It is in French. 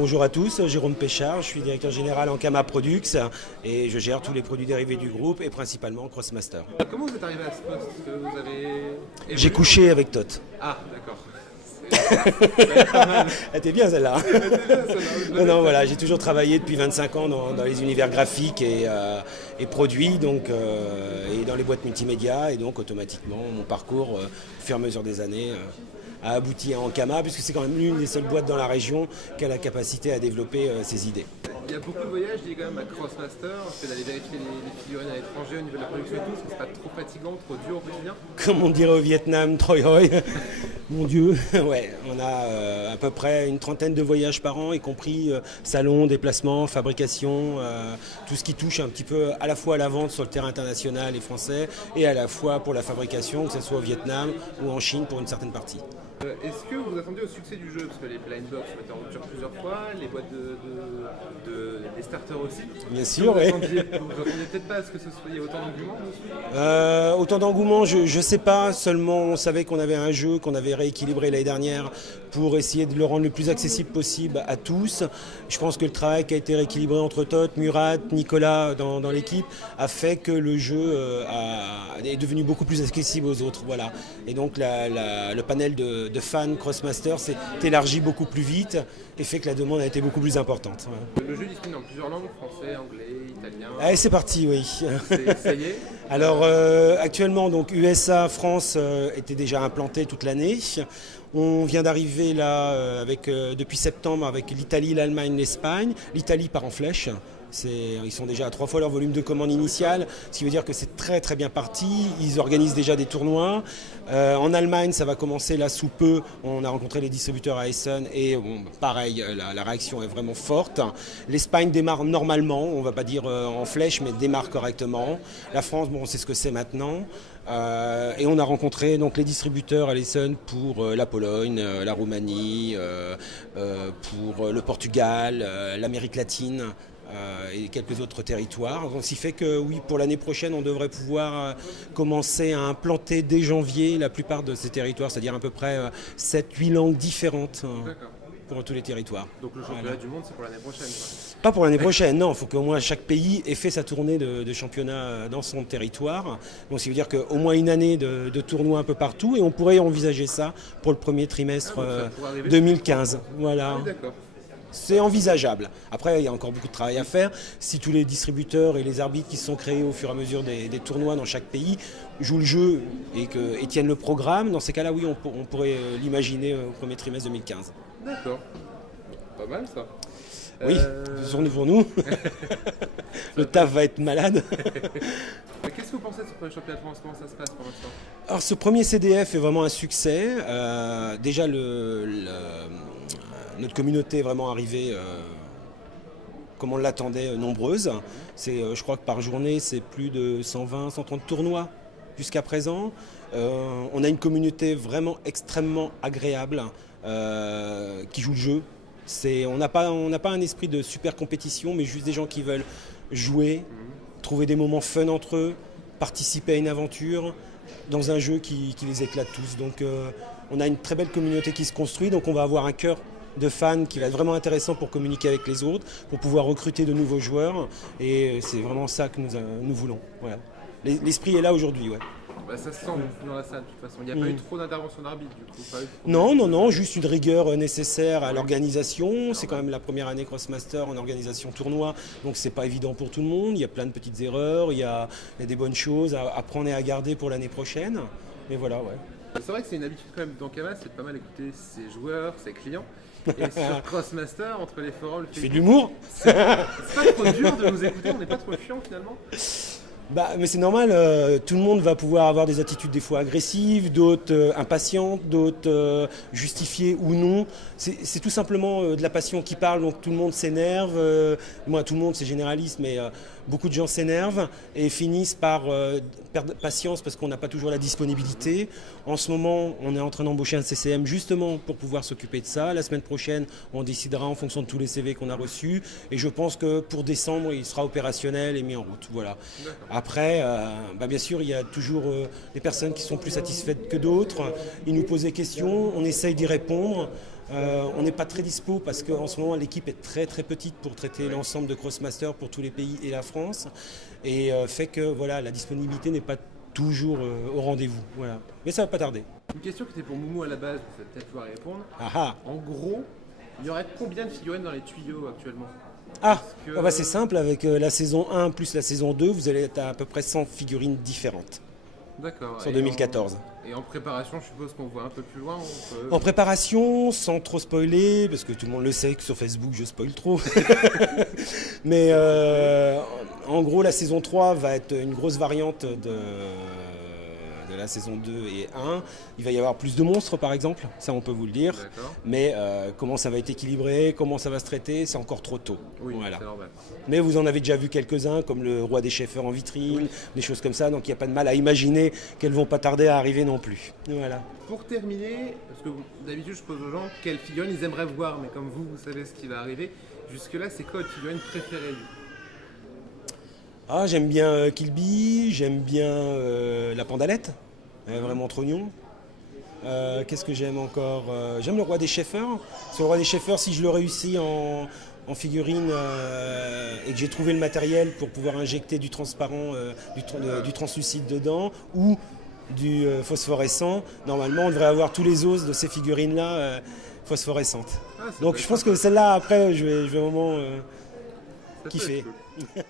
Bonjour à tous, Jérôme Péchard, je suis directeur général en Kama Products et je gère tous les produits dérivés du groupe et principalement Crossmaster. Comment vous êtes arrivé à ce poste? Vous avez J'ai couché avec Tot. Ah, d'accord. Elle était bien celle-là. Non, voilà, j'ai toujours travaillé depuis 25 ans dans les univers graphiques et produits, donc, et dans les boîtes multimédia, et donc automatiquement mon parcours, au fur et à mesure des années, a abouti à Ankama, puisque c'est quand même l'une des seules boîtes dans la région qui a la capacité à développer ses idées. Il y a beaucoup de voyages liés quand même à Crossmaster, le fait d'aller vérifier les figurines à l'étranger au niveau de la production et tout, est-ce que c'est pas trop fatigant, trop dur au quotidien? Comme on dirait au Vietnam, Troy Hoi. Mon Dieu, ouais, on a à peu près une trentaine de voyages par an, y compris salon, déplacement, fabrication, tout ce qui touche un petit peu à la fois à la vente sur le terrain international et français, et à la fois pour la fabrication, que ce soit au Vietnam ou en Chine pour une certaine partie. Est-ce que vous attendez au succès du jeu? Parce que les blind box ont été en rupture plusieurs fois, les boîtes des starters aussi. Bien sûr, oui. Vous attendiez peut-être pas à ce que ce soit autant d'engouement dessus? Autant d'engouement, je ne sais pas, seulement on savait qu'on avait un jeu qu'on avait rééquilibré l'année dernière pour essayer de le rendre le plus accessible possible à tous. Je pense que le travail qui a été rééquilibré entre Tot, Murat, Nicolas dans l'équipe a fait que le jeu est devenu beaucoup plus accessible aux autres. Voilà. Et donc le panel de fans Crossmaster s'est élargi beaucoup plus vite et fait que la demande a été beaucoup plus importante. Le jeu est disponible dans plusieurs langues, français, anglais, italien. Allez, c'est parti, oui. Ça y est. Alors actuellement, donc USA, France était déjà implanté toute l'année. On vient d'arriver là depuis septembre avec l'Italie, l'Allemagne, l'Espagne. L'Italie part en flèche. Ils sont déjà à 3 fois leur volume de commande initial, ce qui veut dire que c'est très très bien parti. Ils organisent déjà des tournois. En Allemagne, ça va commencer là sous peu. On a rencontré les distributeurs à Essen et pareil, la réaction est vraiment forte. L'Espagne démarre normalement, on ne va pas dire en flèche, mais démarre correctement. La France, bon, on sait ce que c'est maintenant. Et on a rencontré donc les distributeurs à l'Essen pour la Pologne, la Roumanie, pour le Portugal, l'Amérique latine. Et quelques autres territoires. Donc, ce qui fait que oui, pour l'année prochaine, on devrait pouvoir commencer à implanter dès janvier la plupart de ces territoires, c'est-à-dire à peu près 7-8 langues différentes pour tous les territoires. Donc le championnat du monde, c'est pour l'année prochaine, quoi. Pas pour l'année prochaine, non. Il faut qu'au moins chaque pays ait fait sa tournée de championnat dans son territoire. Donc ça veut dire qu'au moins une année de tournoi un peu partout, et on pourrait envisager ça pour le premier trimestre 2015. Voilà. Ah, d'accord. C'est envisageable. Après, il y a encore beaucoup de travail à faire. Si tous les distributeurs et les arbitres qui se sont créés au fur et à mesure des tournois dans chaque pays jouent le jeu et tiennent le programme, dans ces cas-là, oui, on pourrait l'imaginer au premier trimestre 2015. D'accord. Pas mal, ça. Oui, journée pour nous. Le taf va être malade. Qu'est-ce que vous pensez de ce premier championnat de France? Comment ça se passe pour l'instant? Alors, ce premier CDF est vraiment un succès. Déjà, notre communauté est vraiment arrivée comme on l'attendait, nombreuse. Je crois que par journée, c'est plus de 120, 130 tournois jusqu'à présent. On a une communauté vraiment extrêmement agréable qui joue le jeu. On n'a pas un esprit de super compétition, mais juste des gens qui veulent jouer, trouver des moments fun entre eux, participer à une aventure dans un jeu qui les éclate tous. Donc on a une très belle communauté qui se construit, donc on va avoir un cœur de fans qui va être vraiment intéressant pour communiquer avec les autres, pour pouvoir recruter de nouveaux joueurs, et c'est vraiment ça que nous voulons. Voilà. L'esprit est là aujourd'hui, ouais. Bah, ça se sent dans la salle de toute façon. Il n'y a pas eu trop d'intervention d'arbitre du coup. Non, juste une rigueur nécessaire à l'organisation. C'est quand même la première année Crossmaster en organisation tournoi, donc c'est pas évident pour tout le monde. Il y a plein de petites erreurs, il y a des bonnes choses à prendre et à garder pour l'année prochaine. Mais voilà, ouais. C'est vrai que c'est une habitude quand même d'Ankama, c'est de pas mal écouter ses joueurs, ses clients. Et sur Crossmaster, entre les forums, tu fais de l'humour. C'est pas trop dur de nous écouter, on n'est pas trop chiant finalement. Mais c'est normal, tout le monde va pouvoir avoir des attitudes des fois agressives, d'autres impatientes, d'autres justifiées ou non. C'est tout simplement de la passion qui parle, donc tout le monde s'énerve. Moi, tout le monde, c'est généraliste, mais beaucoup de gens s'énervent et finissent par perdre patience parce qu'on n'a pas toujours la disponibilité. En ce moment, on est en train d'embaucher un CCM justement pour pouvoir s'occuper de ça. La semaine prochaine, on décidera en fonction de tous les CV qu'on a reçus. Et je pense que pour décembre, il sera opérationnel et mis en route. Voilà. Après, bien sûr, il y a toujours des personnes qui sont plus satisfaites que d'autres. Ils nous posent des questions, on essaye d'y répondre. On n'est pas très dispo parce qu'en ce moment l'équipe est très très petite pour traiter l'ensemble de Crossmaster pour tous les pays et la France, et fait que voilà, la disponibilité n'est pas toujours au rendez-vous. Voilà. Mais ça va pas tarder. Une question qui était pour Moumou à la base, vous allez peut-être pouvoir y répondre. Ah ah. En gros, il y aurait combien de figurines dans les tuyaux actuellement? Ah, que- ah bah c'est simple, avec la saison 1 plus la saison 2, vous allez être à peu près 100 figurines différentes D'accord. sur Et 2014. Et en préparation, je suppose qu'on voit un peu plus loin. En préparation, sans trop spoiler, parce que tout le monde le sait que sur Facebook je spoil trop. Mais en gros, la saison 3 va être une grosse variante de la saison 2 et 1. Il va y avoir plus de monstres par exemple, ça on peut vous le dire. D'accord. Mais comment ça va être équilibré, comment ça va se traiter, c'est encore trop tôt. Oui, Voilà. c'est normal. Mais vous en avez déjà vu quelques-uns, comme le roi des cheffeurs en vitrine, des choses comme ça, donc il n'y a pas de mal à imaginer qu'elles vont pas tarder à arriver non plus. Voilà. Pour terminer, parce que d'habitude je pose aux gens quelle figurine ils aimeraient voir, mais comme vous savez ce qui va arriver, jusque-là c'est quoi votre figurine préférée? Ah, j'aime bien Kilby, j'aime bien la Pandalette, elle est vraiment trop mignon. Qu'est-ce que j'aime encore? J'aime le roi des cheffeurs. Sur le roi des cheffeurs, si je le réussis en figurine et que j'ai trouvé le matériel pour pouvoir injecter du transparent, du translucide dedans ou du phosphorescent, normalement on devrait avoir tous les os de ces figurines-là phosphorescentes. Ah, ça Donc peut je être pense sympa. que celle-là, après, je vais vraiment Ça peut kiffer. être cool.